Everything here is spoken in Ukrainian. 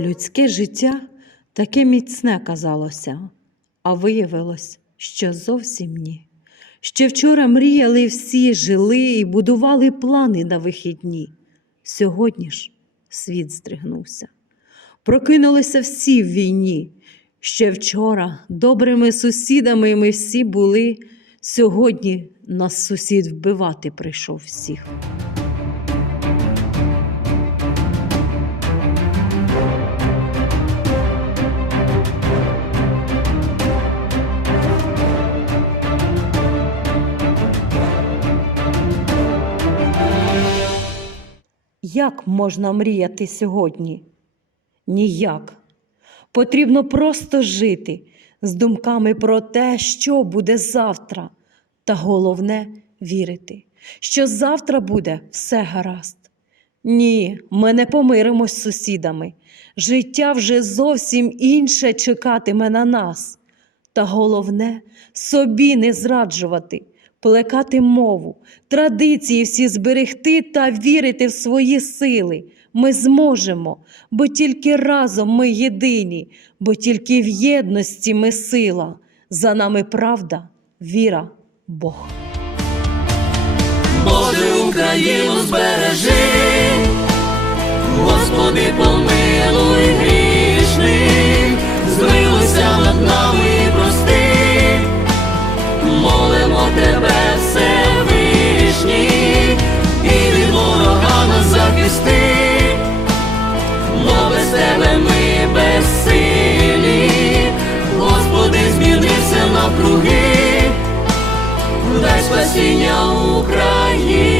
Людське життя таке міцне казалося, а виявилось, що зовсім ні. Ще вчора мріяли всі, жили і будували плани на вихідні. Сьогодні ж світ здригнувся. Прокинулися всі в війні. Ще вчора добрими сусідами ми всі були. Сьогодні нас сусід вбивати прийшов всіх. Як можна мріяти сьогодні? Ніяк. Потрібно просто жити з думками про те, що буде завтра, та головне вірити, що завтра буде все гаразд. Ні, ми не помиримось з сусідами. Життя вже зовсім інше чекатиме на нас. Та головне собі не зраджувати, плекати мову, традиції всі зберегти та вірити в свої сили. Ми зможемо, бо тільки разом ми єдині, бо тільки в єдності ми сила. За нами правда, віра, Бог. Боже, Україну збережи, Господи, помилуй спасіння Україні.